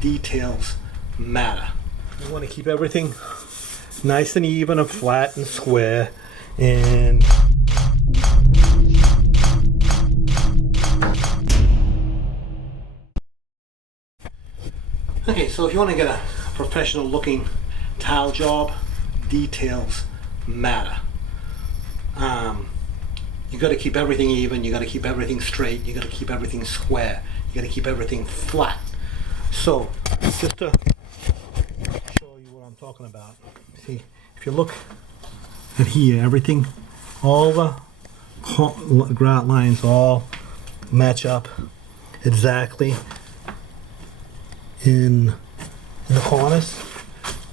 details matter. You want to keep everything nice and even and flat and square. And okay, so if you want to get a professional looking tile job, details matter. You got to keep everything even, you got to keep everything straight, you got to keep everything square, you got to keep everything flat. So just to show you what I'm talking about, see, if you look at here, everything, all the grout lines all match up exactly in the corners.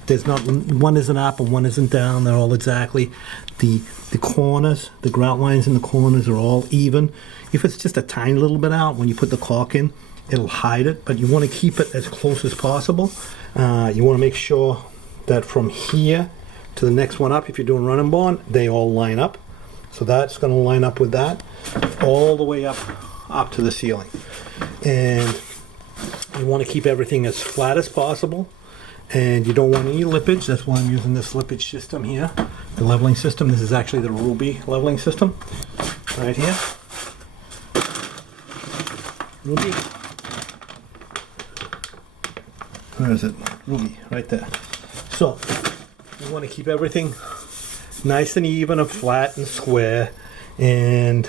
There's not, one isn't up and one isn't down. They're all exactly, the corners, the grout lines in the corners are all even. If it's just a tiny little bit out, when you put the caulk in, it'll hide it, but you want to keep it as close as possible. You want to make sure that from here to the next one up, if you're doing run and bond, they all line up. So that's going to line up with that all the way up to the ceiling. And you want to keep everything as flat as possible, and you don't want any lippage. That's why I'm using this lippage system here, the leveling system. This is actually the Ruby leveling system right here. Ruby. Where is it? Ruby, right there. So you want to keep everything nice and even and flat and square, and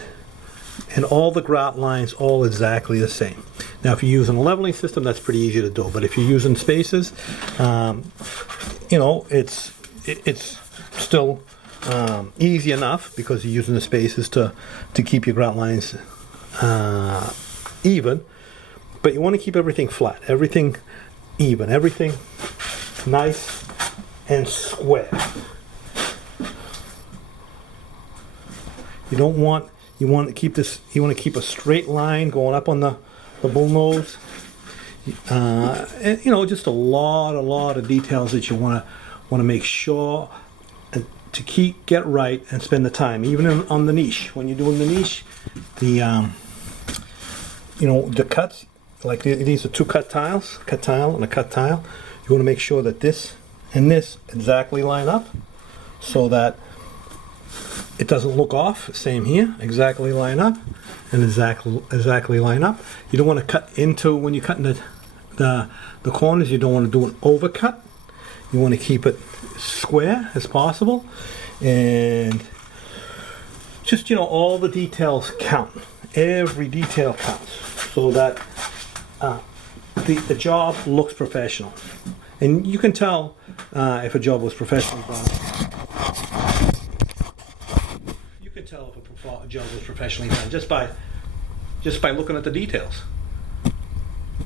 all the grout lines all exactly the same. Now, if you're using a leveling system, that's pretty easy to do. But if you're using spaces, you know, it's still easy enough, because you're using the spaces to keep your grout lines even. But you want to keep everything flat, everything even, everything nice and square. You want to keep this. You want to keep a straight line going up on the bull nose, and you know, just a lot of details that you want to make sure to get right and spend the time. Even on the niche, when you're doing the niche, the you know, the cuts, like these are two cut tiles, cut tile and a cut tile. You want to make sure that this and this exactly line up, so that it doesn't look off. Same here, exactly line up, and exactly line up. You don't want to cut into, when you're cutting the corners, you don't want to do an overcut. You want to keep it square as possible, and just, you know, all the details count. Every detail counts, so that the job looks professional. And you can tell if a job was professionally done. Tell if a job was professionally done just by looking at the details.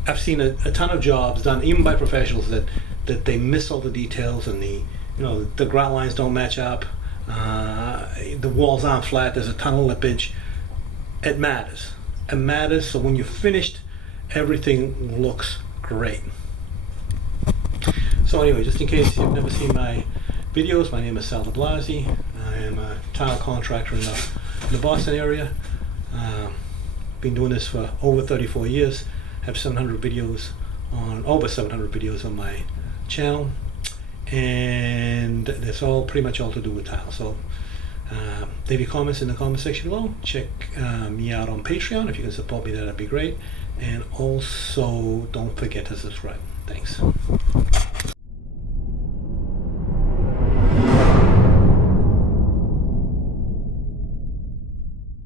I've seen a ton of jobs done even by professionals that they miss all the details, and the grout lines don't match up, the walls aren't flat, there's a ton of lippage. It matters. It matters, so when you're finished, everything looks great. So anyway, just in case you've never seen my videos, my name is DiBlasi. I am a tile contractor in the Boston area. Been doing this for over 34 years. Have over 700 videos on my channel, and that's pretty much all to do with tile. So leave your comments in the comment section below. Check me out on Patreon. If you can support me, that'd be great. And also, don't forget to subscribe. Thanks.